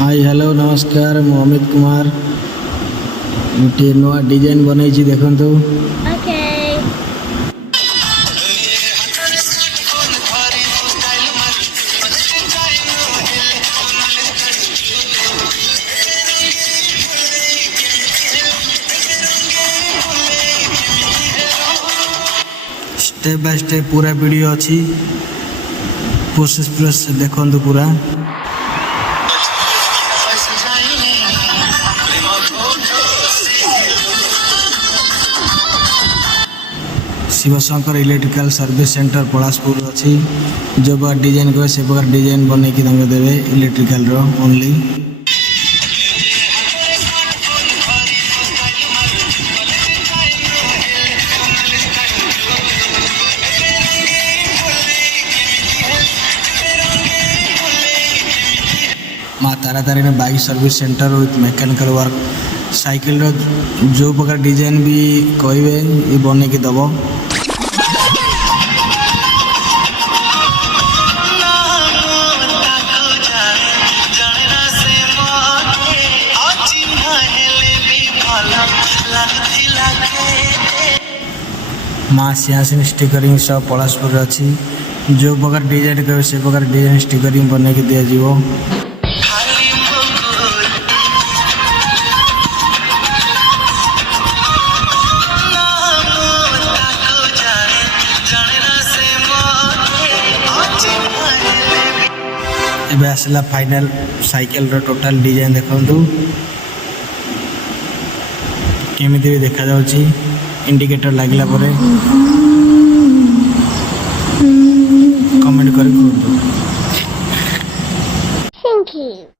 Hi hello नमस्कार मु अमित कुमार गोटे नुआ डिजाइन बनई देखु Okay. स्टेप बाय स्टेप पूरा वीडियो अच्छी प्रोसेस देखु पूरा शिवशंकर इलेक्ट्रिकल सर्विस सेंटर पलासपुर अच्छी जो प्रकार डिजाइन कहे से प्रकार डिजाइन बन की देवे इलेक्ट्रिकल रो ओनली माँ तारा तारी bike service centre with mechanical work cycle रो जो प्रकार डिजाइन भी कहे ये बन की दब माँ सियासिन स्टिकरिंग सब पलासपुर अच्छी जो प्रकार डिजाइन कहे से प्रकार डिजाइन स्टिकरिंग बन की दि जाव एबे आसला फाइनल साइकिल रो टोटल डिजाइन देखंतु केमिति देखा जाउची इंडिकेटर लागला परे कमेंट करी Thank you.